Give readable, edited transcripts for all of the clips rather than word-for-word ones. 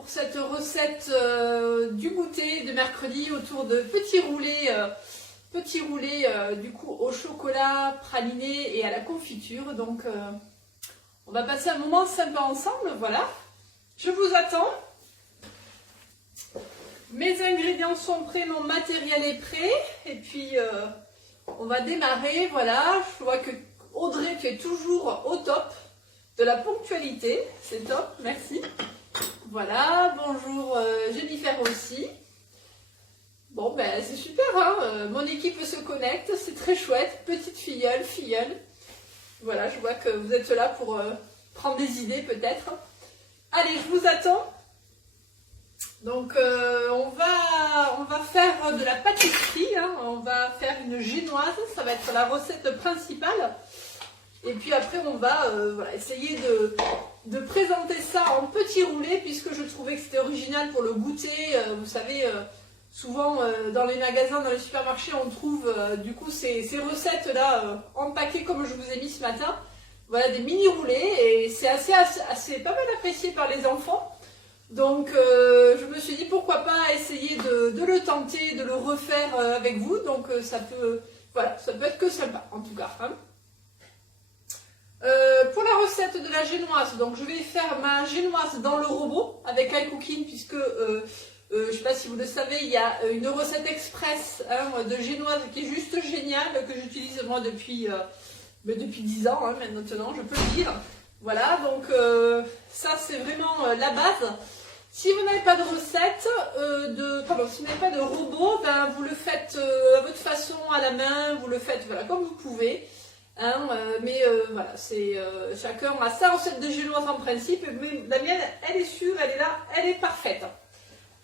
pour cette recette du goûter de mercredi autour de petits roulés du coup au chocolat praliné et à la confiture. Donc on va passer un moment sympa ensemble, voilà. Je vous attends. Mes ingrédients sont prêts, mon matériel est prêt et puis on va démarrer, voilà. Je vois que Audrey, tu es toujours au top de la ponctualité, c'est top, merci. Voilà, bonjour Jennifer aussi. Bon ben c'est super, hein, mon équipe se connecte, c'est très chouette, petite filleule. Voilà, je vois que vous êtes là pour prendre des idées peut-être. Allez, je vous attends. Donc on va faire de la pâtisserie, hein. On va faire une génoise, ça va être la recette principale. Et puis après on va voilà, essayer de présenter ça en petits roulés, puisque je trouvais que c'était original pour le goûter. Vous savez, souvent dans les magasins, dans les supermarchés, on trouve du coup ces recettes là empaquetées comme je vous ai mis ce matin. Voilà, des mini roulés, et c'est assez pas mal apprécié par les enfants. Donc je me suis dit pourquoi pas essayer de le tenter, de le refaire avec vous. Donc ça peut être que sympa en tout cas, hein. Pour la recette de la génoise, donc je vais faire ma génoise dans le robot avec iCooking, puisque je ne sais pas si vous le savez, il y a une recette express, hein, de génoise qui est juste géniale, que j'utilise moi depuis 10 ans, hein, maintenant je peux le dire. Voilà, donc ça c'est vraiment la base. Si vous n'avez pas de recette, si vous n'avez pas de robot, ben, vous le faites à votre façon, à la main, vous le faites voilà, comme vous pouvez. Hein, voilà, chacun a sa recette de génoise en principe, mais la mienne, elle est sûre, elle est là, elle est parfaite.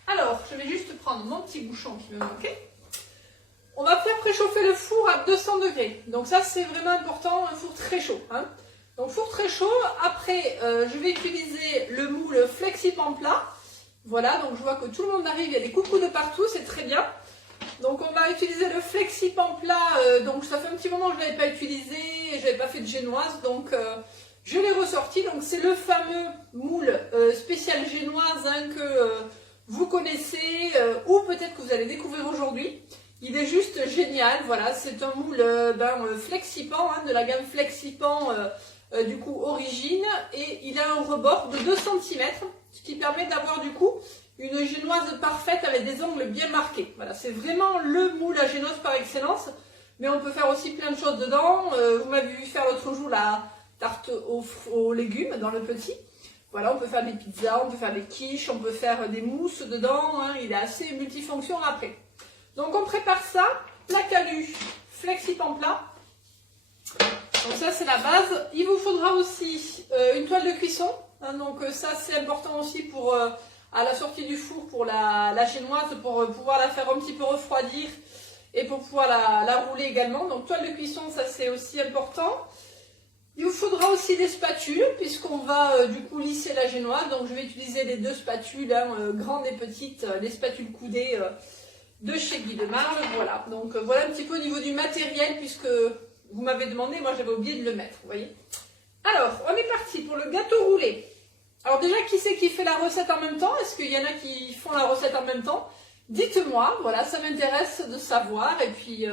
Alors, je vais juste prendre mon petit bouchon qui me manquait. On va faire préchauffer le four à 200 degrés. Donc ça, c'est vraiment important, un four très chaud, hein. Donc four très chaud. Après, je vais utiliser le moule FlexiPan plat. Voilà, donc je vois que tout le monde arrive, il y a des coucous de partout, c'est très bien. Donc on va utiliser le FlexiPan plat, donc ça fait un petit moment que je ne l'avais pas utilisé, je n'avais pas fait de génoise, donc je l'ai ressorti. Donc c'est le fameux moule spécial génoise, hein, que vous connaissez, ou peut-être que vous allez découvrir aujourd'hui. Il est juste génial, voilà, c'est un moule FlexiPan, hein, de la gamme FlexiPan du coup origine, et il a un rebord de 2 cm, ce qui permet d'avoir du coup une génoise parfaite avec des angles bien marqués. Voilà, c'est vraiment le moule à génoise par excellence, mais on peut faire aussi plein de choses dedans. Vous m'avez vu faire l'autre jour la tarte aux légumes dans le petit. Voilà, on peut faire des pizzas, on peut faire des quiches, on peut faire des mousses dedans, hein, il est assez multifonction après. Donc on prépare ça, plat calu, FlexiPan plat. Donc ça c'est la base. Il vous faudra aussi une toile de cuisson, hein, donc ça c'est important aussi pour à la sortie du four pour la génoise, pour pouvoir la faire un petit peu refroidir et pour pouvoir la rouler également. Donc toile de cuisson, ça c'est aussi important. Il vous faudra aussi des spatules, puisqu'on va du coup lisser la génoise. Donc je vais utiliser les 2 spatules, hein, grandes et petites, les spatules coudées de chez Guy de Marle. Voilà, donc voilà un petit peu au niveau du matériel, puisque vous m'avez demandé, moi j'avais oublié de le mettre, vous voyez. Alors, on est parti pour le gâteau roulé. Alors déjà, qui c'est qui fait la recette en même temps? Est-ce qu'il y en a qui font la recette en même temps? Dites-moi, voilà, ça m'intéresse de savoir. Et puis,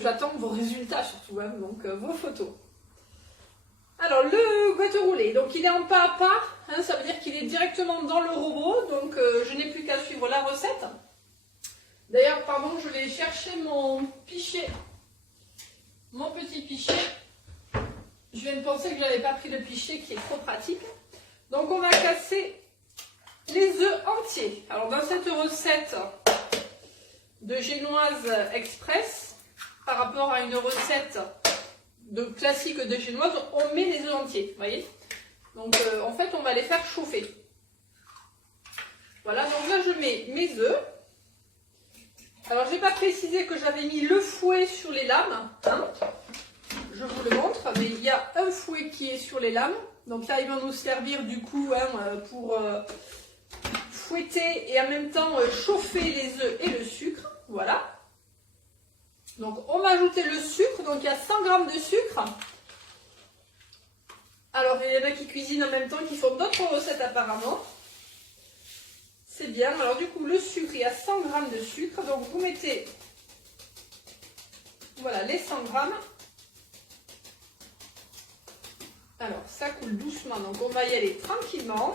j'attends vos résultats surtout, hein, donc vos photos. Alors, le gâteau roulé, donc il est en pas à pas, hein, ça veut dire qu'il est directement dans le robot, donc je n'ai plus qu'à suivre la recette. D'ailleurs, pardon, je vais chercher mon pichet, mon petit pichet. Je viens de penser que je n'avais pas pris le pichet qui est trop pratique. Donc on va casser les œufs entiers. Alors dans cette recette de génoise express, par rapport à une recette classique de génoise, on met les œufs entiers, vous voyez. Donc en fait on va les faire chauffer. Voilà, donc là je mets mes œufs. Alors je n'ai pas précisé que j'avais mis le fouet sur les lames, hein. Je vous le montre, mais il y a un fouet qui est sur les lames. Donc là, il va nous servir du coup, hein, pour fouetter et en même temps chauffer les œufs et le sucre. Voilà. Donc on va ajouter le sucre. Donc il y a 100 g de sucre. Alors il y en a qui cuisinent en même temps, qui font d'autres recettes apparemment. C'est bien. Alors du coup, le sucre, il y a 100 g de sucre. Donc vous mettez, voilà, les 100 g. Alors ça coule doucement, donc on va y aller tranquillement.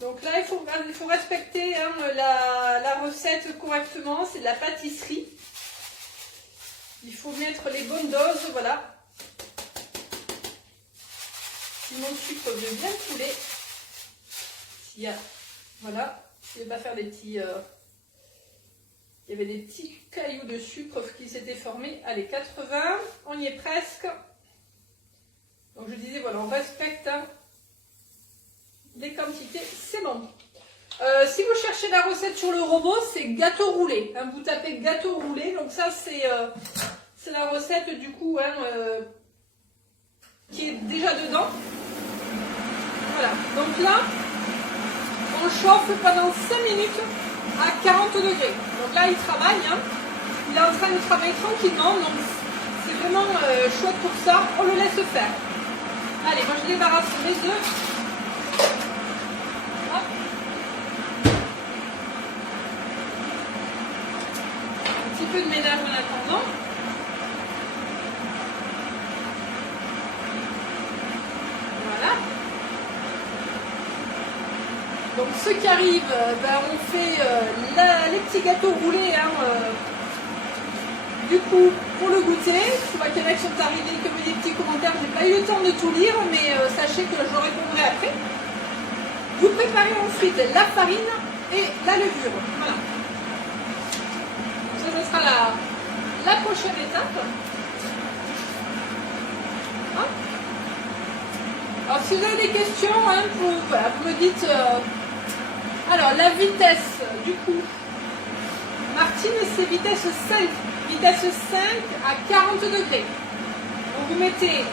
Donc là, il faut respecter hein, la recette correctement. C'est de la pâtisserie. Il faut mettre les bonnes doses, voilà. Si mon sucre veut bien couler, s'il y a, voilà, je ne vais pas faire des petits, il y avait des petits cailloux de sucre qui s'étaient formés. Allez, 80, on y est presque. Donc je disais, voilà, on respecte hein, les quantités, c'est bon. Si vous cherchez la recette sur le robot, c'est gâteau roulé. Hein, vous tapez gâteau roulé, donc ça c'est la recette du coup hein, qui est déjà dedans. Voilà, donc là, on chauffe pendant 5 minutes à 40 degrés. Donc là, il travaille, hein. Il est en train de travailler tranquillement, donc c'est vraiment chouette pour ça. On le laisse faire. Allez, moi je débarrasse les œufs. Hop. Un petit peu de ménage en attendant. Voilà. Donc ceux qui arrivent, ben, on fait les petits gâteaux roulés hein, du coup pour le goûter. Je vois qu'il y en a qui sont arrivés, qui ont mis des petits commentaires, je n'ai pas eu le temps de tout lire, mais sachez que je répondrai après. Vous préparez ensuite la farine et la levure. Voilà. Ça, ce sera la prochaine étape. Hein, alors si vous avez des questions, hein, voilà, vous me dites... alors la vitesse, du coup, Martine, c'est vitesse 5. Vitesse 5 à 40 degrés. Donc vous mettez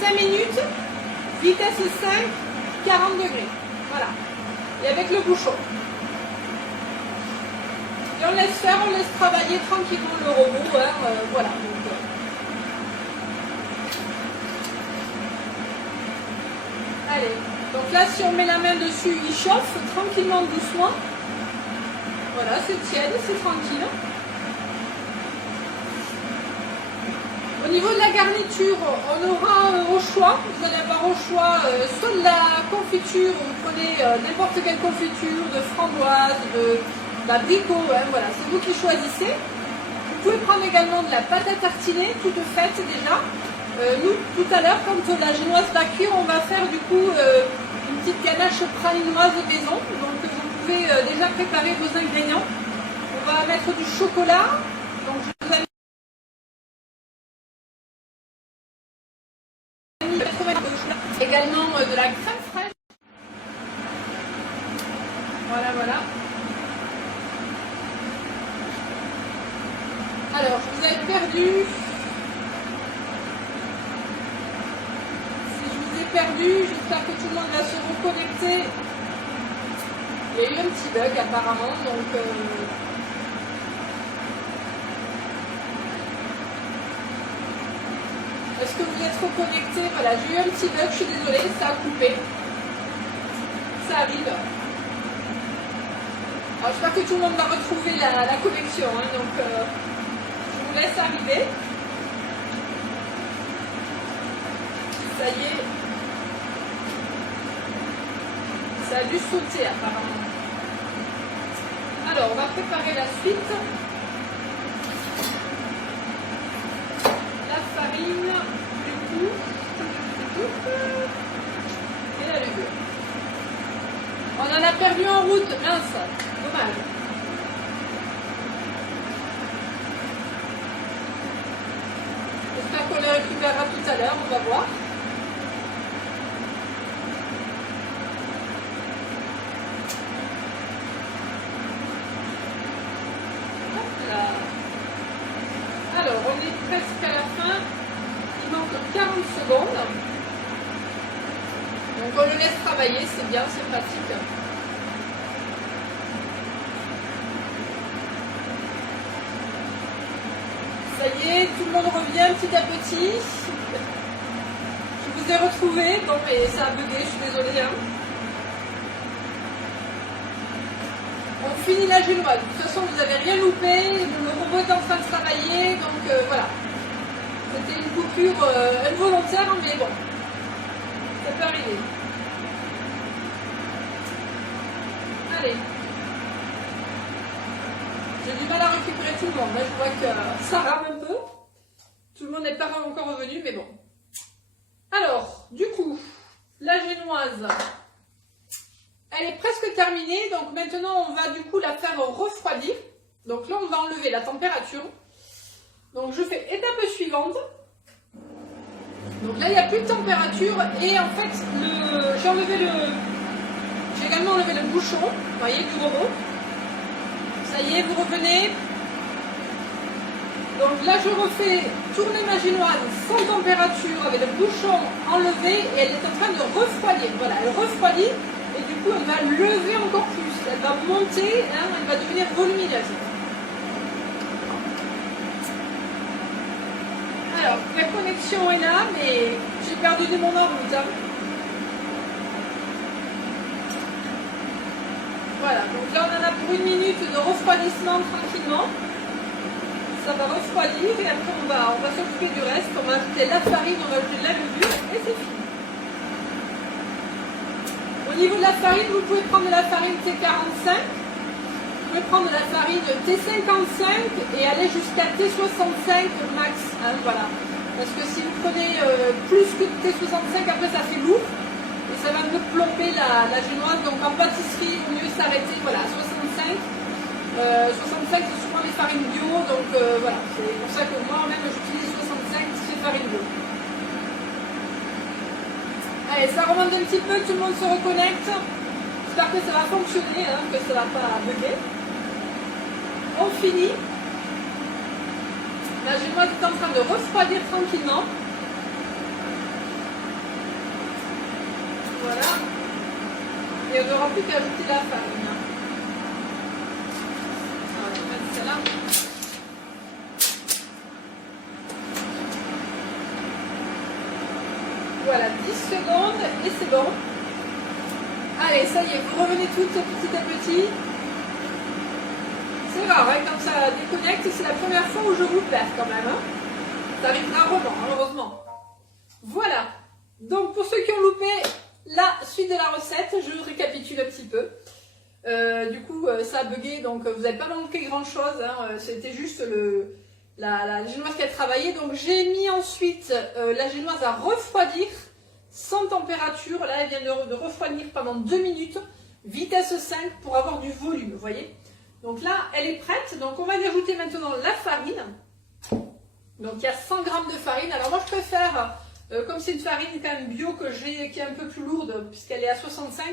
5 minutes, vitesse 5, 40 degrés. Voilà. Et avec le bouchon. Et on laisse faire, on laisse travailler tranquillement le robot. Hein, voilà. Donc, allez. Donc là, si on met la main dessus, il chauffe tranquillement, doucement. Voilà, c'est tiède, c'est tranquille. Au niveau de la garniture, on aura au choix, vous allez avoir au choix soit de la confiture, vous prenez n'importe quelle confiture, de framboise, d'abricot, hein, voilà, c'est vous qui choisissez. Vous pouvez prendre également de la pâte à tartiner, toute faite déjà. Nous, tout à l'heure, quand la génoise va cuire, on va faire du coup une petite ganache pralinoise maison. Donc vous pouvez déjà préparer vos ingrédients. On va mettre du chocolat. Donc je vous ai mis également de la crème fraîche. Voilà, voilà. Alors, je vous avais perdu. Si je vous ai perdu, j'espère que tout le monde va se reconnecter. Il y a eu un petit bug apparemment, donc... Est-ce que vous êtes reconnecté? Voilà, j'ai eu un petit bug, je suis désolée, ça a coupé. Ça arrive. Alors j'espère que tout le monde va retrouver la connexion, hein, donc je vous laisse arriver. Ça y est. Ça a dû sauter apparemment. Alors, on va préparer la suite. La farine, du coup, et la levure. On en a perdu en route, mince, dommage. J'espère qu'on le récupérera tout à l'heure, on va voir. Alors, on est presque à la fin. Il manque 40 secondes. Donc, on le laisse travailler, c'est bien, c'est pratique. Ça y est, tout le monde revient petit à petit. Je vous ai retrouvé. Bon, mais ça a bugué, je suis désolée. Hein. On finit la génoise. De toute façon, vous n'avez rien loupé. Le robot est en train de travailler. Donc voilà. C'était une coupure involontaire, mais bon. Ça peut arriver. Allez. J'ai du mal à récupérer tout le monde. Là, je vois que ça rame un peu. Tout le monde n'est pas encore revenu, mais bon. Alors, du coup, la génoise, elle est presque terminée. Donc maintenant, on va du coup la faire refroidir. Donc là, on va enlever la température. Donc je fais étape suivante. Donc là, il n'y a plus de température. Et en fait, j'ai également enlevé le bouchon, vous voyez, du robot. Ça y est, vous revenez. Donc là, je refais tourner ma génoise sans température avec le bouchon enlevé et elle est en train de refroidir. Voilà, elle refroidit et du coup, elle va lever encore plus. Elle va monter, hein, elle va devenir volumineuse. Alors, la connexion est là, mais j'ai perdu mon en route. Hein. Voilà, donc là, on en a pour 1 minute de refroidissement tranquillement. Ça va refroidir et après on va s'occuper du reste. On va ajouter la farine, on va ajouter la levure et c'est fini. Au niveau de la farine, vous pouvez prendre de la farine T45, vous pouvez prendre de la farine T55 et aller jusqu'à T65 max. Hein, voilà. Parce que si vous prenez plus que T65, après ça fait lourd et ça va me plomber la génoise. Donc en pâtisserie, il vaut mieux s'arrêter voilà, à 65. 65 c'est souvent les farines bio, donc voilà, c'est pour ça que moi-même j'utilise 65 c'est farine bio. Allez, ça remonte un petit peu, tout le monde se reconnecte. J'espère que ça va fonctionner, hein, que ça ne va pas bugger. On finit. La génoise est en train de refroidir tranquillement. Voilà. Et on n'aura plus qu'à ajouter la farine. Là. Voilà, 10 secondes et c'est bon. Allez, ça y est, vous revenez toutes petit à petit. C'est rare, hein, quand ça déconnecte, c'est la première fois où je vous perds quand même. Hein. Ça arrive rarement, heureusement. Voilà. Donc pour ceux qui ont loupé la suite de la recette, je récapitule un petit peu. Du coup, ça a bugué, donc vous n'avez pas manqué grand chose. Hein, c'était juste la génoise qui a travaillé. Donc j'ai mis ensuite la génoise à refroidir sans température. Là, elle vient de refroidir pendant 2 minutes, vitesse 5 pour avoir du volume. Vous voyez. Donc là, elle est prête. Donc on va y ajouter maintenant la farine. Donc il y a 100 g de farine. Alors moi, je préfère, comme c'est une farine quand même bio que j'ai, qui est un peu plus lourde puisqu'elle est à 65.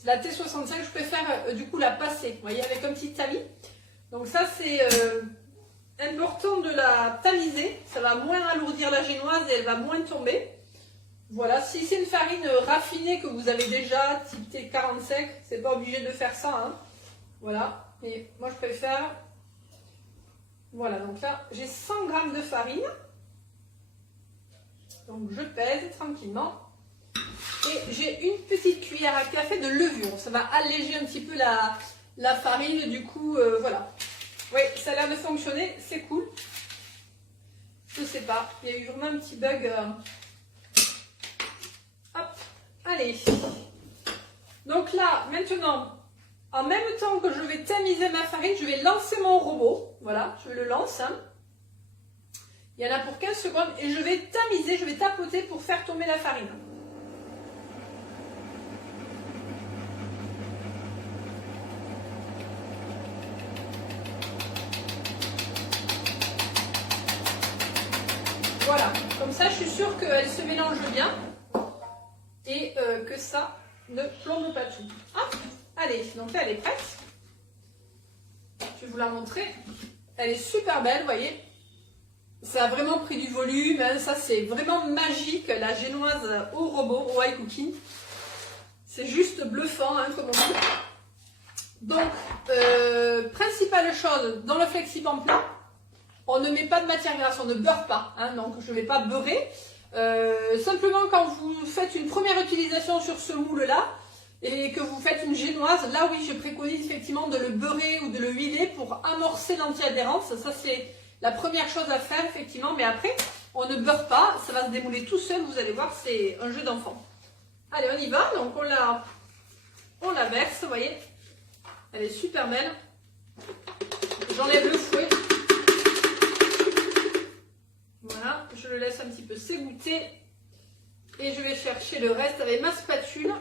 C'est la T65, je préfère du coup la passer, vous voyez, avec un petit tamis. Donc ça c'est important de la tamiser, ça va moins alourdir la génoise et elle va moins tomber. Voilà, si c'est une farine raffinée que vous avez déjà, type T45, c'est pas obligé de faire ça. Hein. Voilà, et moi je préfère. Voilà, donc là j'ai 100 g de farine. Donc je pèse tranquillement. Et j'ai une petite cuillère à café de levure. Ça va alléger un petit peu la farine. Du coup, voilà. Oui, ça a l'air de fonctionner. C'est cool. Je sais pas. Il y a eu vraiment un petit bug. Hop. Allez. Donc là, maintenant, en même temps que je vais tamiser ma farine, je vais lancer mon robot. Voilà, je le lance. Hein. Il y en a pour 15 secondes. Et je vais tamiser, je vais tapoter pour faire tomber la farine. Voilà, comme ça je suis sûre qu'elle se mélange bien et que ça ne plombe pas tout. Hop, allez, donc là elle est prête. Je vais vous la montrer. Elle est super belle, vous voyez. Ça a vraiment pris du volume, hein. Ça c'est vraiment magique, la génoise au robot, au iCooking. C'est juste bluffant, hein, comme on dit. Donc, principale chose, dans le FlexiPan plat, on ne met pas de matière grasse, on ne beurre pas, hein, donc je ne vais pas beurrer. Simplement quand vous faites une première utilisation sur ce moule-là, et que vous faites une génoise, là oui, je préconise effectivement de le beurrer ou de le huiler pour amorcer l'anti-adhérence. Ça, c'est la première chose à faire, effectivement. Mais après, on ne beurre pas, ça va se démouler tout seul, vous allez voir, c'est un jeu d'enfant. Allez, on y va. Donc, on la verse, vous voyez. Elle est super belle. J'enlève le fouet. Voilà, je le laisse un petit peu s'égoutter. Et je vais chercher le reste avec ma spatule.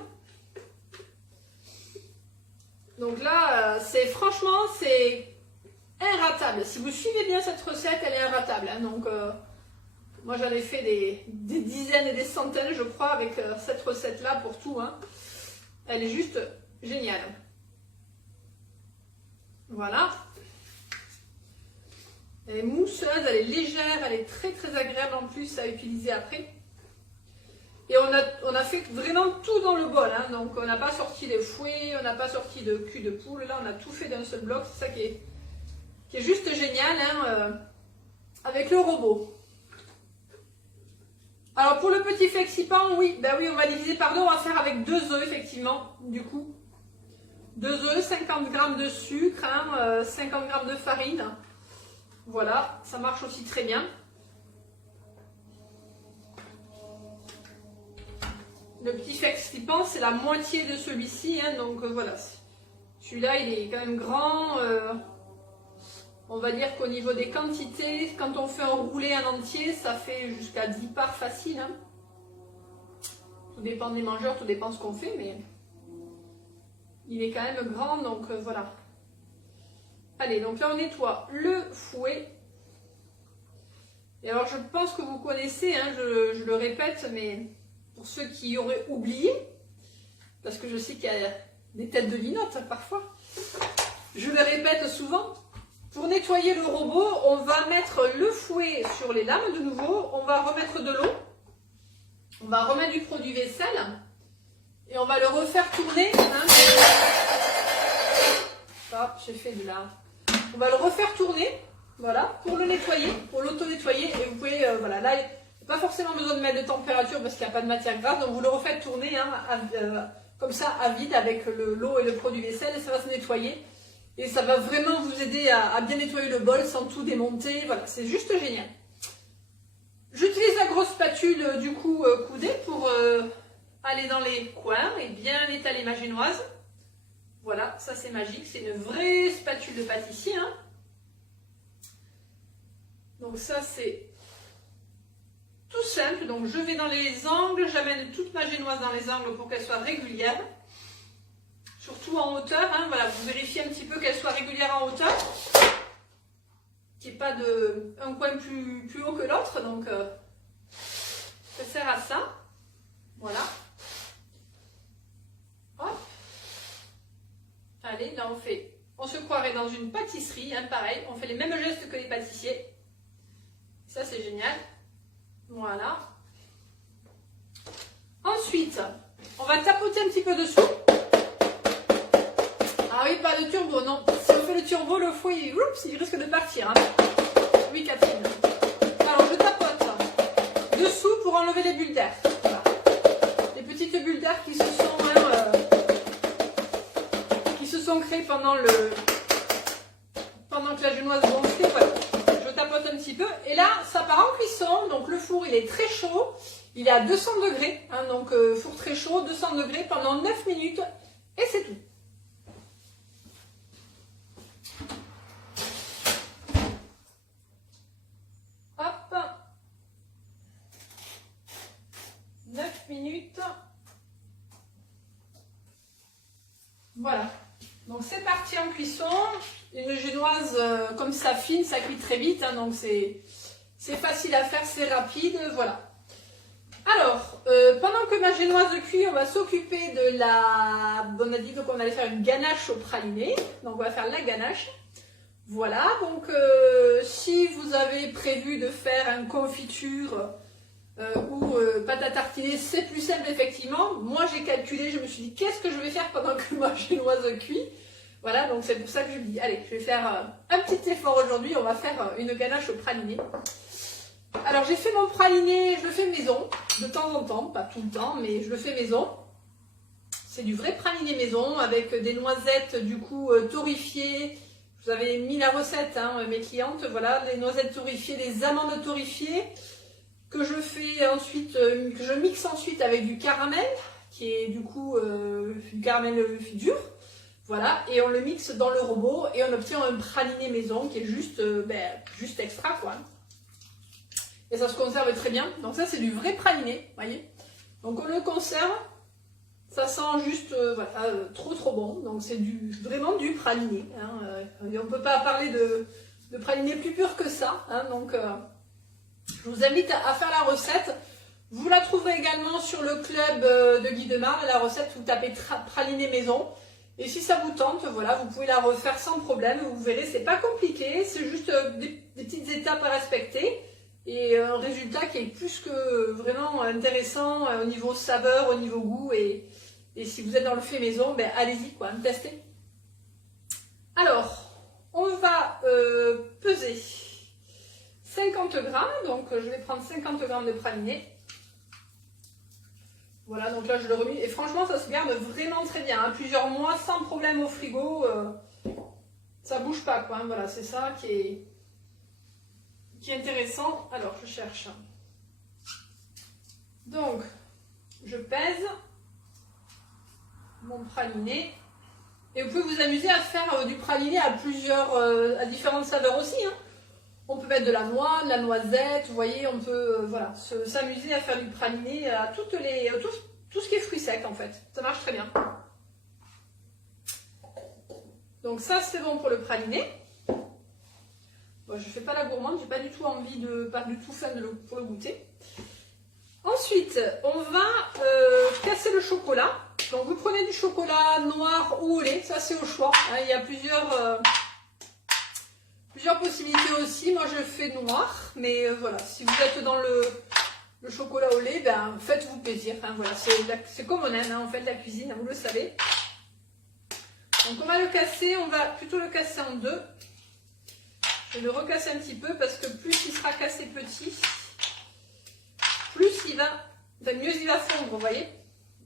Donc là, franchement, c'est inratable. Si vous suivez bien cette recette, elle est inratable. Hein. Donc, moi, j'en ai fait des dizaines et des centaines, je crois, avec cette recette-là pour tout. Hein. Elle est juste géniale. Voilà. Elle est mousseuse, elle est légère, elle est très très agréable en plus à utiliser après. Et on a fait vraiment tout dans le bol, hein. Donc on n'a pas sorti les fouets, on n'a pas sorti de cul de poule, là on a tout fait d'un seul bloc, c'est ça qui est juste génial hein, avec le robot. Alors pour le petit flexipan, oui, ben oui, on va diviser par deux, on va faire avec 2 œufs effectivement, du coup. 2 œufs, 50 g de sucre, hein, 50 g de farine. Voilà, ça marche aussi très bien. Le petit flexipan, c'est la moitié de celui-ci, hein, donc voilà. Celui-là, il est quand même grand. On va dire qu'au niveau des quantités, quand on fait un roulé en entier, ça fait jusqu'à 10 parts facile. Hein. Tout dépend des mangeurs, tout dépend de ce qu'on fait, mais il est quand même grand, donc voilà. Allez, donc là on nettoie le fouet. Et alors je pense que vous connaissez, hein, je le répète, mais pour ceux qui auraient oublié, parce que je sais qu'il y a des têtes de linotte hein, parfois, je le répète souvent, pour nettoyer le robot, on va mettre le fouet sur les lames de nouveau, on va remettre de l'eau, on va remettre du produit vaisselle, et on va le refaire tourner. Hein. Hop, j'ai fait de là. On va le refaire tourner, voilà, pour le nettoyer, pour l'auto-nettoyer, et vous pouvez, voilà, là, pas forcément besoin de mettre de température parce qu'il n'y a pas de matière grasse, donc vous le refaites tourner hein, comme ça à vide avec l'eau et le produit vaisselle et ça va se nettoyer. Et ça va vraiment vous aider à bien nettoyer le bol sans tout démonter, voilà, c'est juste génial. J'utilise la grosse spatule du coup coudée pour aller dans les coins et bien étaler ma génoise. Voilà, ça c'est magique, c'est une vraie spatule de pâtissier. Hein. Donc ça c'est tout simple, donc je vais dans les angles, j'amène toute ma génoise dans les angles pour qu'elle soit régulière. Surtout en hauteur, hein, voilà, vous vérifiez un petit peu qu'elle soit régulière en hauteur. Qu'il n'y ait pas un coin plus haut que l'autre, donc ça sert à ça. Voilà. Hop. Allez, là on se croirait dans une pâtisserie, hein, pareil, on fait les mêmes gestes que les pâtissiers. Ça c'est génial. Voilà. Ensuite, on va tapoter un petit peu dessous. Ah oui, pas de turbo, non. Si on fait le turbo, le fouet, il risque de partir. Hein. Oui, Catherine. Alors, je tapote dessous pour enlever les bulles d'air. Voilà. Les petites bulles d'air qui se sont créées pendant que la génoise gonflait. Voilà. Je tapote un petit peu. Et là, ça part en cuisson. Donc, le four, il est très chaud. Il est à 200 degrés. Hein, donc, four très chaud, 200 degrés pendant 9 minutes. Et c'est tout. Hop. 9 minutes. Voilà. Donc, c'est parti en cuisson. Une génoise comme ça fine, ça cuit très vite. Hein, donc, c'est facile à faire, c'est rapide. Voilà. Alors, pendant que ma génoise cuit, on va s'occuper de la... On a dit qu'on allait faire une ganache au praliné. Donc, on va faire la ganache. Voilà. Donc, si vous avez prévu de faire une confiture ou pâte à tartiner, c'est plus simple, effectivement. Moi, j'ai calculé, je me suis dit, qu'est-ce que je vais faire pendant que ma génoise cuit? Voilà, donc c'est pour ça que je me dis, allez, je vais faire un petit effort aujourd'hui. On va faire une ganache au praliné. Alors j'ai fait mon praliné, je le fais maison, de temps en temps, pas tout le temps, mais je le fais maison. C'est du vrai praliné maison avec des noisettes du coup torréfiées. Je vous avais mis la recette, hein, mes clientes. Voilà, les noisettes torréfiées, les amandes torréfiées que je fais ensuite, que je mixe ensuite avec du caramel, qui est du coup du caramel dur. Voilà, et on le mixe dans le robot et on obtient un praliné maison qui est juste, juste extra quoi. Et ça se conserve très bien. Donc ça c'est du vrai praliné, voyez. Donc on le conserve, ça sent juste trop bon. Donc c'est vraiment du praliné. Hein. On ne peut pas parler de praliné plus pur que ça. Hein. Donc je vous invite à faire la recette. Vous la trouverez également sur le club de Guy Demar, la recette, vous tapez praliné maison. Et si ça vous tente, voilà, vous pouvez la refaire sans problème. Vous verrez, c'est pas compliqué, c'est juste des petites étapes à respecter. Et un résultat qui est plus que vraiment intéressant au niveau saveur, au niveau goût. Et si vous êtes dans le fait maison, ben, allez-y, quoi, testez. Alors, on va peser 50 grammes. Donc, je vais prendre 50 grammes de praliné. Voilà, donc là, je le remue. Et franchement, ça se garde vraiment très bien. Hein. Plusieurs mois sans problème au frigo. Ça bouge pas, quoi. Hein. Voilà, c'est ça qui est intéressant. Alors, je cherche. Donc, je pèse mon praliné. Et vous pouvez vous amuser à faire du praliné à à différentes saveurs aussi. Hein. On peut mettre de la noix, de la noisette, vous voyez, on peut voilà, s'amuser à faire du praliné à tout ce qui est fruits secs en fait. Ça marche très bien. Donc ça, c'est bon pour le praliné. Bon, je ne fais pas la gourmande, j'ai pas du tout envie pas du tout fan pour le goûter. Ensuite, on va casser le chocolat. Donc vous prenez du chocolat noir ou au lait, ça c'est au choix. Hein, il y a plusieurs possibilités aussi. Moi je fais noir, mais voilà, si vous êtes dans le chocolat au lait, ben faites-vous plaisir. Hein, voilà, c'est comme on aime, hein, on fait de la cuisine, vous le savez. Donc on va le casser, on va plutôt le casser en deux. Je vais le recasser un petit peu parce que plus il sera cassé petit, plus mieux il va fondre, vous voyez.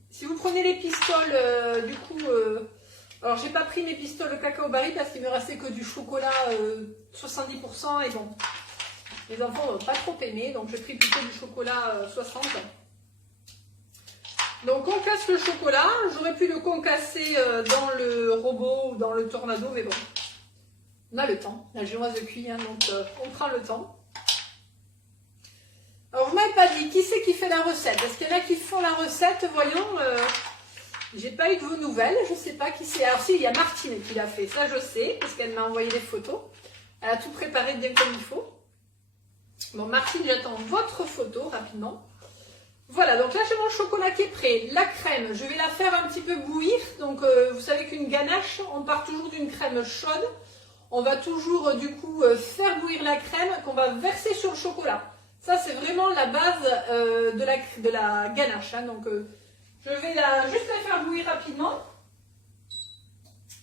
Si vous prenez les pistoles, du coup, alors j'ai pas pris mes pistoles cacao barry parce qu'il me restait que du chocolat 70% et bon, les enfants n'ont pas trop aimé, donc j'ai pris plutôt du chocolat 60. Donc on casse le chocolat, j'aurais pu le concasser dans le robot ou dans le tornado, mais bon, on a le temps, la génoise de cuit, hein, donc on prend le temps. Alors vous m'avez pas dit, qui c'est qui fait la recette? Est-ce qu'il y en a qui font la recette? Voyons, j'ai pas eu de vos nouvelles, je sais pas qui c'est. Alors si, il y a Martine qui l'a fait, ça je sais, parce qu'elle m'a envoyé des photos. Elle a tout préparé bien comme il faut. Bon Martine, j'attends votre photo rapidement. Voilà, donc là j'ai mon chocolat qui est prêt. La crème, je vais la faire un petit peu bouillir. Donc vous savez qu'une ganache, on part toujours d'une crème chaude. On va toujours du coup faire bouillir la crème qu'on va verser sur le chocolat. Ça c'est vraiment la base de la ganache. Hein. Donc je vais juste la faire bouillir rapidement.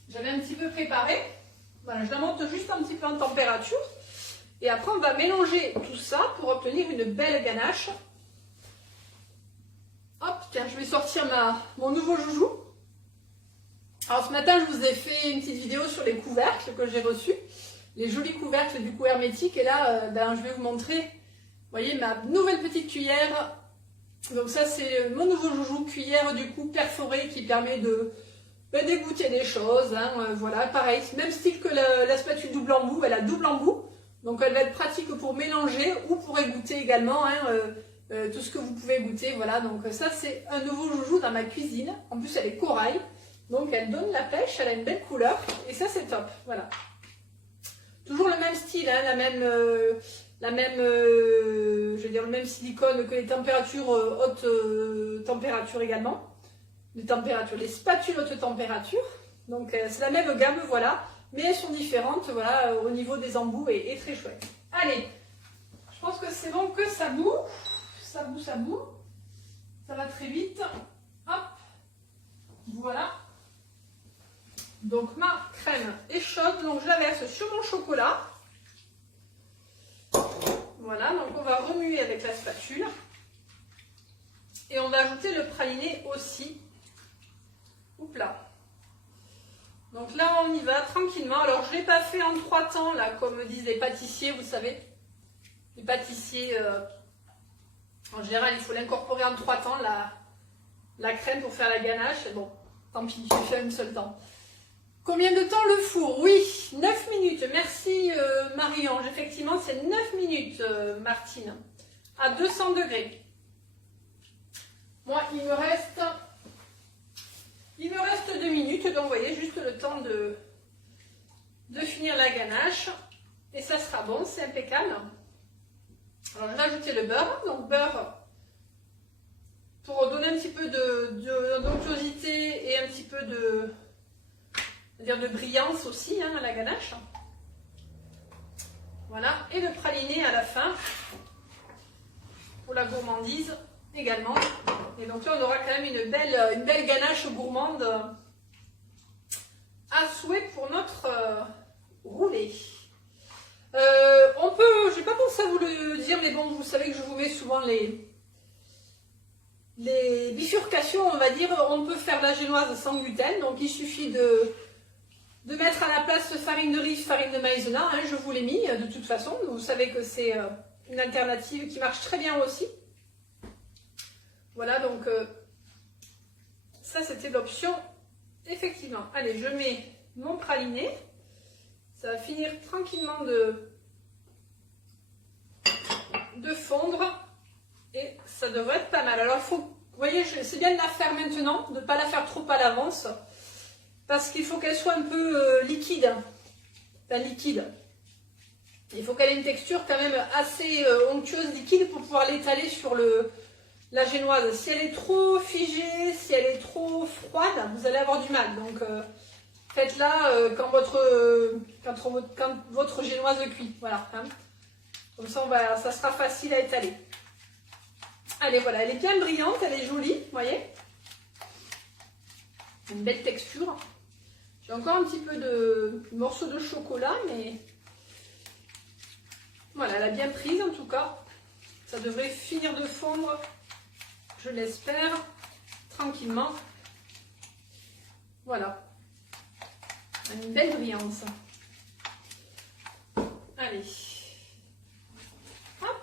J'avais un petit peu préparé. Voilà, je la monte juste un petit peu en température. Et après on va mélanger tout ça pour obtenir une belle ganache. Hop, tiens, je vais sortir mon nouveau joujou. Alors ce matin, je vous ai fait une petite vidéo sur les couvercles que j'ai reçus. Les jolis couvercles du coup hermétique. Et là, je vais vous montrer, vous voyez, ma nouvelle petite cuillère. Donc ça, c'est mon nouveau joujou, cuillère du coup perforée qui permet d'égoutter des choses. Hein, voilà, pareil, même style que la spatule double embout. Elle a double embout. Donc elle va être pratique pour mélanger ou pour égoutter également. Hein, tout ce que vous pouvez goûter, voilà, donc ça c'est un nouveau joujou dans ma cuisine, en plus elle est corail, donc elle donne la pêche, elle a une belle couleur, et ça c'est top, voilà. Toujours le même style, hein, je veux dire le même silicone que les températures haute température également, les spatules haute température, donc c'est la même gamme, voilà, mais elles sont différentes, voilà, au niveau des embouts et très chouette. Allez, je pense que c'est bon que ça boue. Ça boue, ça va très vite, hop, voilà, donc ma crème est chaude, donc je la verse sur mon chocolat, voilà, donc on va remuer avec la spatule, et on va ajouter le praliné aussi, plat. Donc là, on y va tranquillement. Alors, je ne l'ai pas fait en 3 temps, là, comme disent les pâtissiers, vous savez. Les pâtissiers, en général, il faut l'incorporer en 3 temps, la crème pour faire la ganache. Bon, tant pis, je fais un seul temps. Combien de temps le four? Oui, 9 minutes. Merci Marie-Ange. Effectivement, c'est 9 minutes, Martine. À 200 degrés. Moi, il me reste 2 minutes. Donc, vous voyez, juste le temps de finir la ganache. Et ça sera bon, c'est impeccable. Alors, je vais ajouter le beurre. Donc, beurre pour donner un petit peu d'onctuosité et un petit peu de brillance aussi à la ganache. Voilà, et le praliné à la fin pour la gourmandise également. Et donc là, on aura quand même une belle ganache gourmande à souhait pour notre roulé. J'ai pas pensé à vous le dire, mais bon, vous savez que je vous mets souvent les bifurcations, on va dire. On peut faire la génoise sans gluten, donc il suffit de mettre à la place farine de riz, farine de maïzena, je vous l'ai mis de toute façon. Vous savez que c'est une alternative qui marche très bien aussi. Voilà, donc ça c'était l'option, effectivement. Allez, je mets mon praliné. Ça va finir tranquillement de fondre et ça devrait être pas mal. Alors, vous voyez, c'est bien de la faire maintenant, de ne pas la faire trop à l'avance. Parce qu'il faut qu'elle soit un peu liquide. Enfin, liquide. Il faut qu'elle ait une texture quand même assez onctueuse, liquide, pour pouvoir l'étaler sur la génoise. Si elle est trop figée, si elle est trop froide, vous allez avoir du mal. Donc, faites-la quand votre génoise cuit. Voilà. Hein. Comme ça, ça sera facile à étaler. Allez, voilà. Elle est bien brillante, elle est jolie. Vous voyez? Une belle texture. J'ai encore un petit peu de morceaux de chocolat, mais voilà, elle a bien prise en tout cas. Ça devrait finir de fondre, je l'espère, tranquillement. Voilà, une belle brillance. Allez, hop.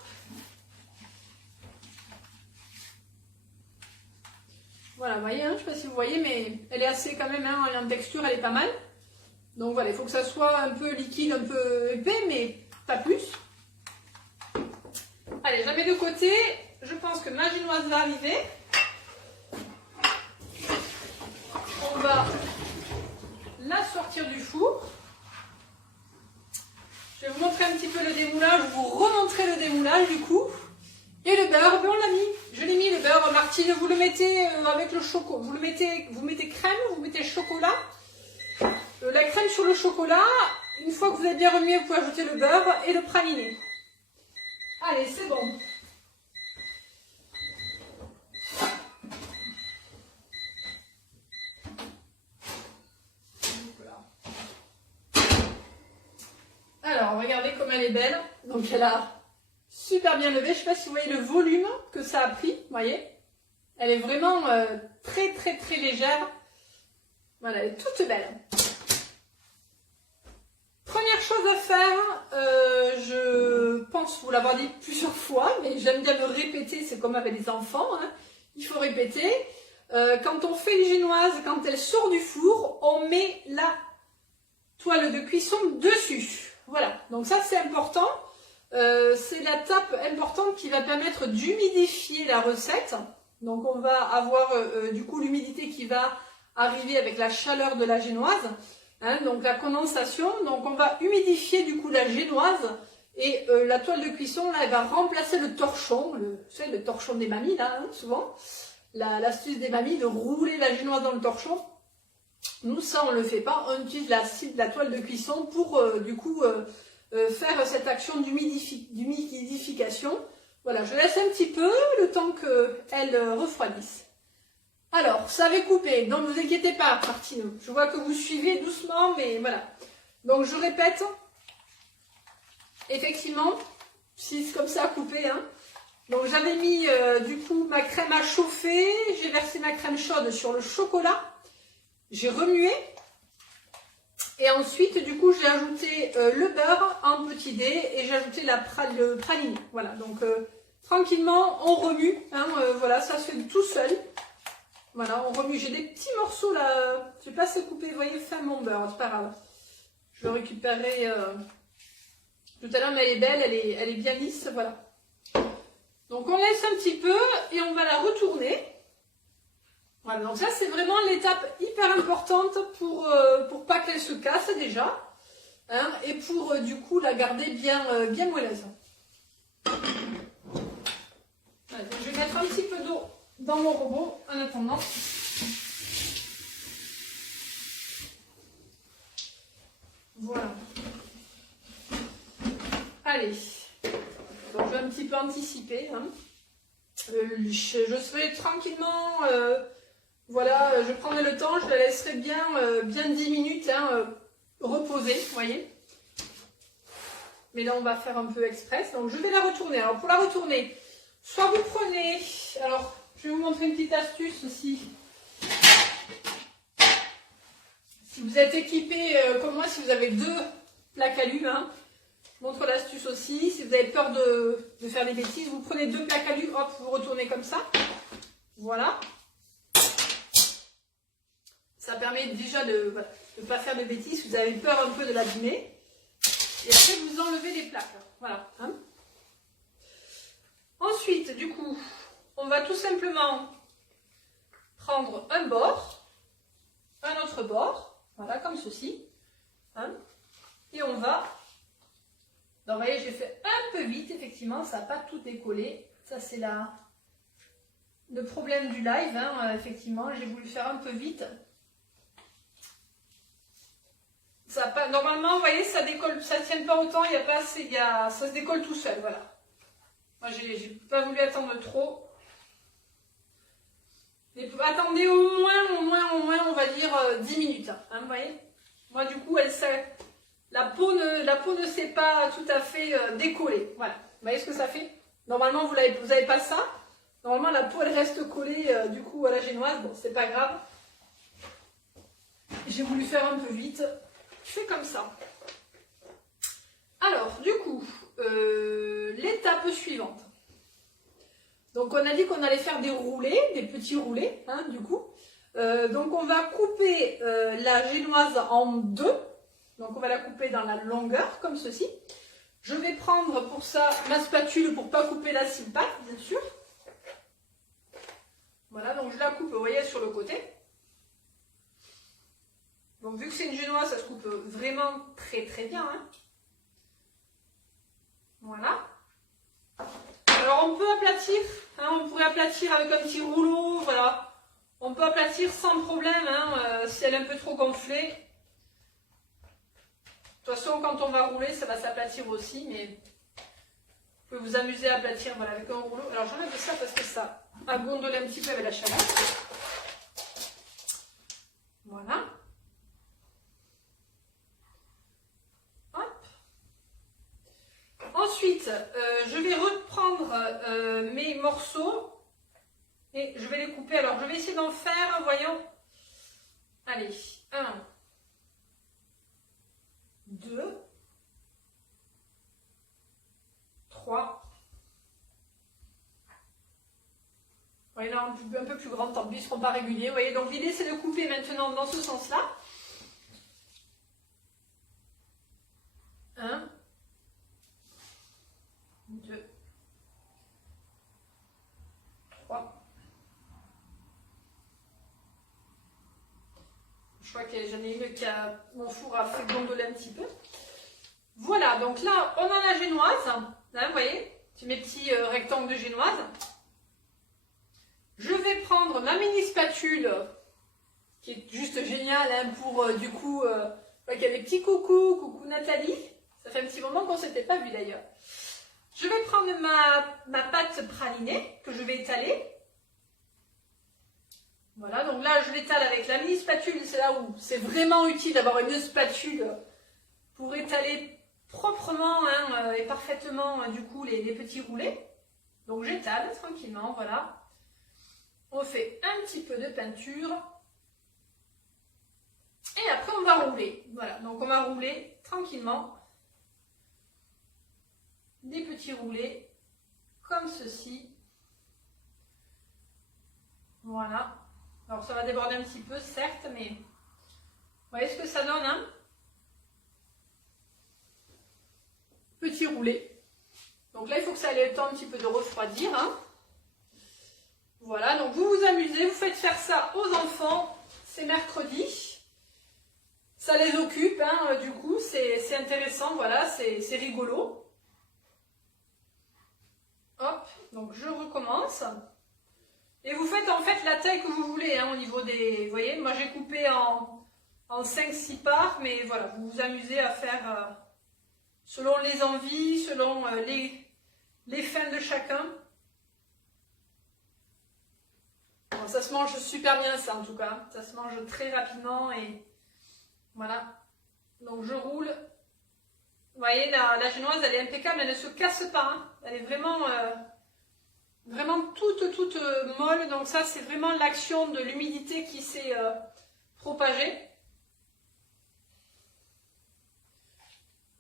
Voilà, vous voyez, je ne sais pas si vous voyez, mais elle est assez quand même, en texture, elle est pas mal. Donc voilà, il faut que ça soit un peu liquide, un peu épais, mais pas plus. Allez, je la mets de côté. Je pense que ma génoise va arriver. On va la sortir du four. Je vais vous montrer un petit peu le démoulage, vous remontrer le démoulage du coup. Et le beurre, on l'a mis. Je l'ai mis le beurre, Martine, vous le mettez avec le chocolat. Vous mettez crème, vous mettez chocolat. La crème sur le chocolat. Une fois que vous avez bien remué, vous pouvez ajouter le beurre et le praliné. Allez, c'est bon. Alors, regardez comme elle est belle. Donc, elle a super bien levé. Je ne sais pas si vous voyez le volume que ça a pris. Vous voyez? Elle est vraiment très, très, très légère. Voilà, elle est toute belle. Première chose à faire, je pense vous l'avoir dit plusieurs fois, mais j'aime bien me répéter, c'est comme avec les enfants, il faut répéter. Quand on fait les génoises, quand elle sort du four, on met la toile de cuisson dessus. Voilà, donc ça c'est important. C'est la tape importante qui va permettre d'humidifier la recette. Donc on va avoir du coup l'humidité qui va arriver avec la chaleur de la génoise. Donc la condensation, donc on va humidifier du coup la génoise et la toile de cuisson là elle va remplacer le torchon, vous savez le torchon des mamies là, souvent, l'astuce des mamies de rouler la génoise dans le torchon. Nous ça on le fait pas, on utilise la toile de cuisson pour du coup faire cette action d'humidification. Voilà, je laisse un petit peu le temps qu'elle refroidisse. Alors, ça avait coupé, donc ne vous inquiétez pas, Martine. Je vois que vous suivez doucement, mais voilà. Donc, je répète. Effectivement, si c'est comme ça à couper. Donc, j'avais mis du coup ma crème à chauffer. J'ai versé ma crème chaude sur le chocolat. j'ai remué. Et ensuite, du coup, j'ai ajouté le beurre en petit dé et j'ai ajouté le praliné. Voilà, donc tranquillement, on remue. Hein, voilà, ça se fait tout seul. Voilà, on remue. J'ai des petits morceaux là. Je vais pas se couper, vous voyez, fin mon beurre, c'est pas grave. Je le récupérerai tout à l'heure, mais elle est belle, elle est bien lisse, voilà. Donc on laisse un petit peu et on va la retourner. Voilà, donc ça c'est vraiment l'étape hyper importante pour pas qu'elle se casse déjà. Hein, et pour du coup la garder bien, bien moelleuse. Voilà, donc je vais mettre un petit peu d'eau dans mon robot en attendant. Voilà. Allez. Donc je vais un petit peu anticiper. Hein. Je serai tranquillement, voilà, je prendrai le temps, je la laisserai bien, bien 10 minutes hein, reposer, vous voyez. Mais là on va faire un peu express, donc je vais la retourner. Alors pour la retourner, soit vous prenez, alors je vais vous montrer une petite astuce aussi. Si vous êtes équipé comme moi, si vous avez 2 plaques alu, hein, je montre l'astuce aussi. Si vous avez peur de faire des bêtises, vous prenez 2 plaques alu, hop, vous retournez comme ça. Voilà. Ça permet déjà de ne pas faire de bêtises. Si vous avez peur un peu de l'abîmer. Et après, vous enlevez les plaques. Voilà. Hein. Ensuite, du coup, on va tout simplement prendre un bord, un autre bord. Voilà, comme ceci. Hein. Et on va... Donc, vous voyez, j'ai fait un peu vite, effectivement, ça n'a pas tout décollé. Ça, c'est le problème du live, hein, effectivement. J'ai voulu faire un peu vite. Ça pas, normalement, vous voyez, ça décolle, ça ne tient pas autant, il y a pas assez, ça se décolle tout seul, voilà. Moi, j'ai pas voulu attendre trop. Mais attendez au moins, on va dire 10 minutes, hein, vous voyez. Moi, du coup, la peau ne s'est pas tout à fait décollée, voilà. Vous voyez ce que ça fait? Normalement, vous n'avez pas ça. Normalement, la peau, elle reste collée, du coup, à la génoise. Bon, c'est pas grave. J'ai voulu faire un peu vite. C'est comme ça. Alors, du coup, l'étape suivante. Donc, on a dit qu'on allait faire des roulés, des petits roulés, hein, du coup. Donc, on va couper la génoise en 2. Donc, on va la couper dans la longueur, comme ceci. Je vais prendre pour ça ma spatule pour ne pas couper la sympathe, bien sûr. Voilà, donc je la coupe, vous voyez, sur le côté. Donc, vu que c'est une génoise, ça se coupe vraiment très très bien. Hein. Voilà. Alors, on peut aplatir. Hein, on pourrait aplatir avec un petit rouleau. Voilà. On peut aplatir sans problème hein, si elle est un peu trop gonflée. De toute façon, quand on va rouler, ça va s'aplatir aussi. Mais vous pouvez vous amuser à aplatir voilà, avec un rouleau. Alors, j'enlève ça parce que ça a gondolé un petit peu avec la chaleur. Voilà. Ensuite, je vais reprendre mes morceaux et je vais les couper. Alors, je vais essayer d'en faire, voyons. Allez, 1, 2, 3. Vous voyez, là, un peu plus grand, tant pis, ils ne seront pas réguliers. Vous voyez, donc l'idée, c'est de couper maintenant dans ce sens-là. 1, 2, 3. Je crois que j'en ai une qui a... Mon four a fait gondoler un petit peu. Voilà, donc là, on a la génoise. Là, vous voyez, c'est mes petits rectangles de génoise. Je vais prendre ma mini spatule, qui est juste géniale hein, pour, du coup, il y a des petits coucou, coucou Nathalie. Ça fait un petit moment qu'on ne s'était pas vu d'ailleurs. Je vais prendre ma pâte pralinée que je vais étaler. Voilà, donc là je l'étale avec la mini spatule. C'est là où c'est vraiment utile d'avoir une spatule pour étaler proprement hein, et parfaitement du coup les petits roulés. Donc j'étale tranquillement, voilà. On fait un petit peu de peinture. Voilà, donc on va rouler tranquillement des petits roulés comme ceci. Voilà. Alors ça va déborder un petit peu, certes, mais vous voyez ce que ça donne, hein? Petit roulé. Donc là, il faut que ça ait le temps un petit peu de refroidir, hein? Voilà, donc vous vous amusez, vous faites faire ça aux enfants, c'est mercredi. Ça les occupe, hein, du coup, c'est intéressant, voilà, c'est rigolo. Hop, donc je recommence. Et vous faites en fait la taille que vous voulez, hein, au niveau des... Vous voyez, moi j'ai coupé en 5-6 parts, mais voilà, vous vous amusez à faire selon les envies, selon les fins de chacun. Bon, ça se mange super bien ça en tout cas, ça se mange très rapidement et voilà. Donc je roule. Vous voyez, la génoise, elle est impeccable, elle ne se casse pas, hein. Elle est vraiment, vraiment toute molle. Donc ça, c'est vraiment l'action de l'humidité qui s'est propagée.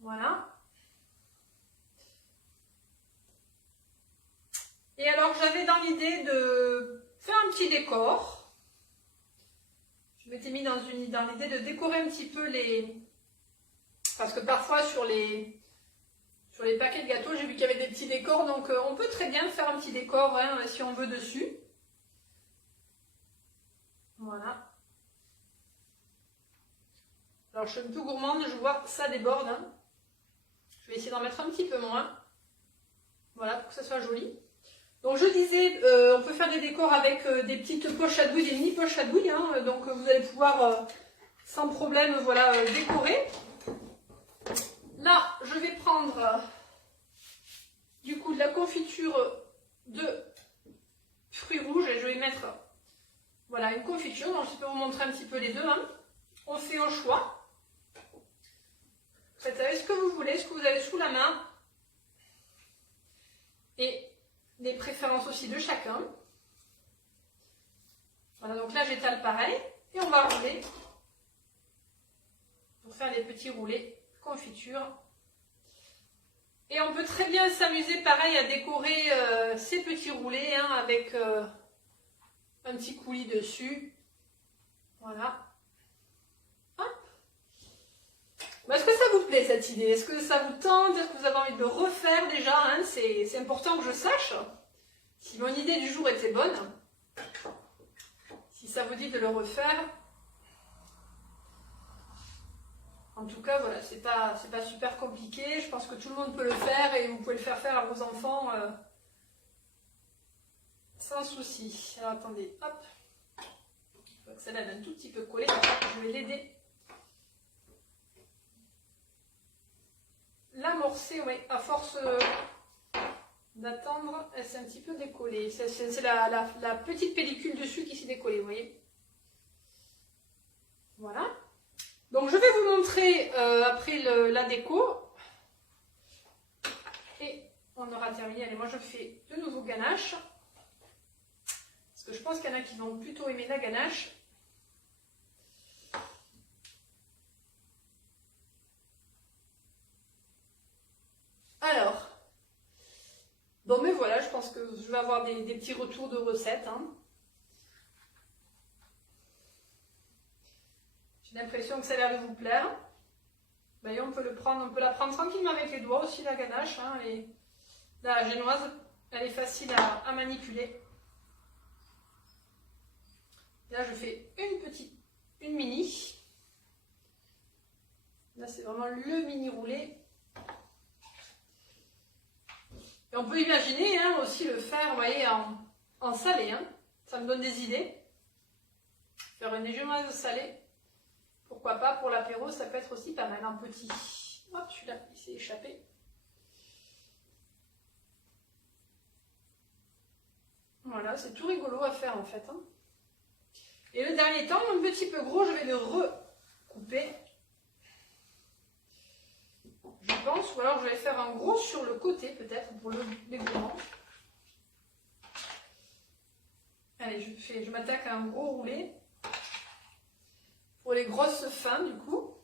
Voilà. Et alors, j'avais dans l'idée de faire un petit décor. Je m'étais mis dans l'idée de décorer un petit peu les... Parce que parfois, sur les paquets de gâteaux, j'ai vu qu'il y avait des petits décors. Donc, on peut très bien faire un petit décor, hein, si on veut dessus. Voilà. Alors, je suis un peu gourmande, je vois que ça déborde, hein. Je vais essayer d'en mettre un petit peu moins. Voilà, pour que ça soit joli. Donc je disais, on peut faire des décors avec des petites poches à douille, des mini poches à douille, hein, donc vous allez pouvoir sans problème, voilà, décorer. Là, je vais prendre du coup de la confiture de fruits rouges et je vais mettre, voilà, une confiture. Donc je peux vous montrer un petit peu les deux, hein. On fait au choix. Faites avec ce que vous voulez, ce que vous avez sous la main. Et les préférences aussi de chacun. Voilà, donc là j'étale pareil et on va rouler pour faire les petits roulés confiture. Et on peut très bien s'amuser pareil à décorer ces petits roulés, hein, avec un petit coulis dessus. Voilà. Hop. Est-ce que ça vous plaît cette idée? Est-ce que ça vous tente? Est-ce que vous avez envie de le refaire déjà, hein? C'est important que je sache si mon idée du jour était bonne. Si ça vous dit de le refaire. En tout cas, voilà, c'est pas super compliqué. Je pense que tout le monde peut le faire et vous pouvez le faire faire à vos enfants sans souci. Alors attendez, hop. Je vois que celle-là est un tout petit peu collée. Je vais l'aider. L'amorcer, oui, à force d'attendre, elle s'est un petit peu décollée. C'est la petite pellicule dessus qui s'est décollée, vous voyez. Voilà. Donc je vais vous montrer après la déco. Et on aura terminé. Allez, moi je fais de nouveau ganache. Parce que je pense qu'il y en a qui vont plutôt aimer la ganache. Alors, bon mais voilà, je pense que je vais avoir des petits retours de recettes, hein. J'ai l'impression que ça a l'air de vous plaire. Vous voyez, on peut la prendre tranquillement avec les doigts aussi, la ganache, hein, la génoise, elle est facile à manipuler. Et là, je fais une mini. Là, c'est vraiment le mini roulé. Et on peut imaginer, hein, aussi le faire, vous voyez, en salé, hein. Ça me donne des idées. Faire une génoise salée. Pourquoi pas, pour l'apéro, ça peut être aussi pas mal, un petit. Hop, celui-là, il s'est échappé. Voilà, c'est tout rigolo à faire en fait, hein. Et le dernier temps, un petit peu gros, je vais le recouper. Je pense, ou alors je vais faire un gros sur le côté, peut-être, pour les gourmands. Allez, je m'attaque à un gros roulé. Pour les grosses fins, du coup.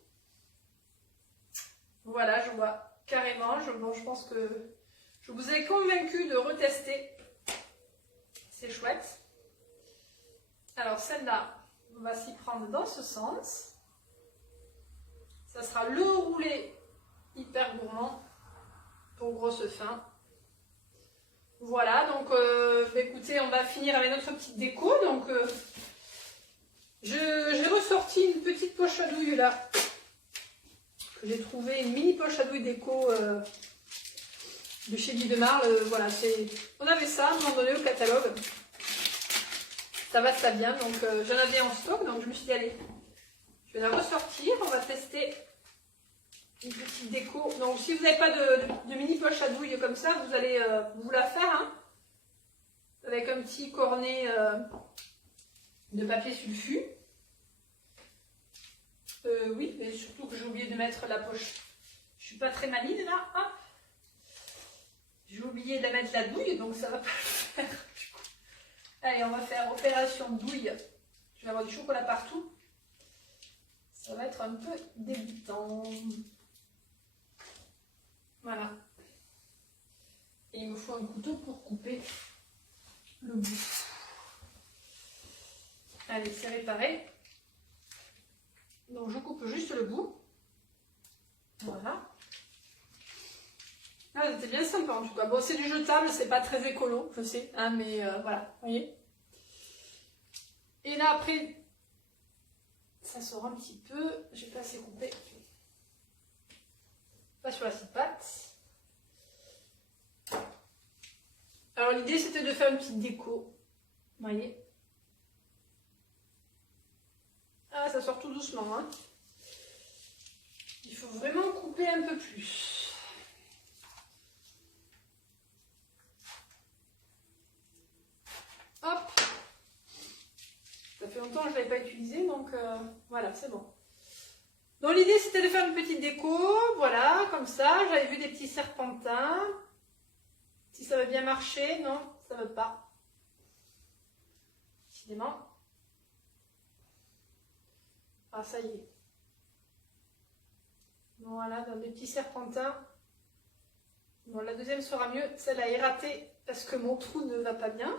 Voilà, je vois carrément. Bon, je pense que je vous ai convaincu de retester. C'est chouette. Alors celle-là, on va s'y prendre dans ce sens. Ça sera le roulé hyper gourmand pour grosse faim. Voilà, donc écoutez, on va finir avec notre petite déco. Donc j'ai ressorti une petite poche à douille là. J'ai trouvé une mini poche à douille déco de chez Guy de Marle. Voilà, on avait ça à un moment donné au catalogue. Ça va, ça vient. Donc j'en avais en stock, donc je me suis dit allez, je vais la ressortir. On va tester une petite déco. Donc si vous n'avez pas de mini poche à douille comme ça, vous allez vous la faire hein, avec un petit cornet de papier sulfu. Oui, mais surtout que j'ai oublié de mettre la poche. Je suis pas très maligne là. Hop. J'ai oublié de mettre la douille, donc ça va pas le faire. Du coup. Allez, on va faire opération douille. Je vais avoir du chocolat partout. Ça va être un peu débutant. Voilà. Et il me faut un couteau pour couper le bout. Allez, c'est réparé. Donc je coupe juste le bout. Voilà. Ah, c'était bien sympa en tout cas. Bon, c'est du jetable, c'est pas très écolo, je sais, hein, mais voilà, vous voyez. Et là après, ça sort un petit peu. J'ai pas assez coupé. Pas sur la petite pâte. Alors l'idée c'était de faire une petite déco. Vous voyez. Ah, ça sort tout doucement. Hein. Il faut vraiment couper un peu plus. Hop. Ça fait longtemps que je ne l'avais pas utilisé, donc voilà, c'est bon. Donc l'idée c'était de faire une petite déco. Voilà, comme ça. J'avais vu des petits serpentins. Si ça va bien marcher, non, ça ne veut pas. Décidément. Ah, ça y est. Voilà, dans des petits serpentins. Bon, la deuxième sera mieux. Celle-là est ratée parce que mon trou ne va pas bien.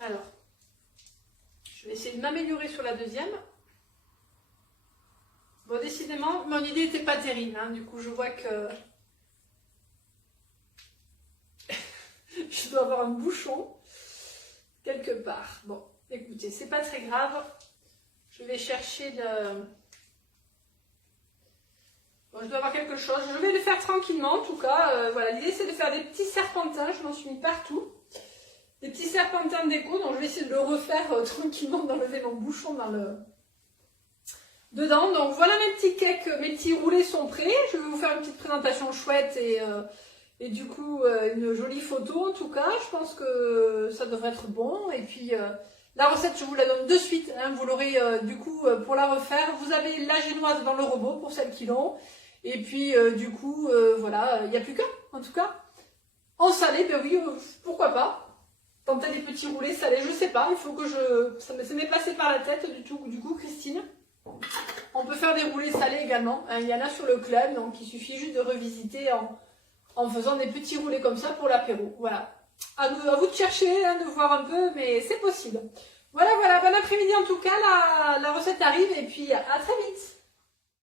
Alors, je vais essayer de m'améliorer sur la deuxième. Bon, décidément, mon idée n'était pas terrible. Hein. Du coup, je vois que je dois avoir un bouchon quelque part. Bon, écoutez, c'est pas très grave. Je vais chercher le... Bon, je dois avoir quelque chose. Je vais le faire tranquillement, en tout cas. Voilà, l'idée, c'est de faire des petits serpentins. Je m'en suis mis partout. Des petits serpentins de déco. Donc, je vais essayer de le refaire tranquillement, d'enlever mon bouchon dans le... dedans. Donc, voilà mes petits cakes, mes petits roulés sont prêts. Je vais vous faire une petite présentation chouette et du coup, une jolie photo en tout cas. Je pense que ça devrait être bon. Et puis, la recette, je vous la donne de suite. Hein. Vous l'aurez du coup pour la refaire. Vous avez la génoise dans le robot pour celles qui l'ont. Et puis, du coup, voilà, il n'y a plus qu'à, en tout cas. En salé, ben oui, pourquoi pas. Tenter des petits roulés salés, je sais pas. Il faut que je... Ça m'est passé par la tête du coup, Christine. On peut faire des roulés salés également. Hein. Il y en a sur le club, donc il suffit juste de revisiter en faisant des petits roulés comme ça pour l'apéro. Voilà. À vous de chercher, hein, de voir un peu, mais c'est possible. Voilà, bon après-midi en tout cas, la recette arrive et puis à très vite.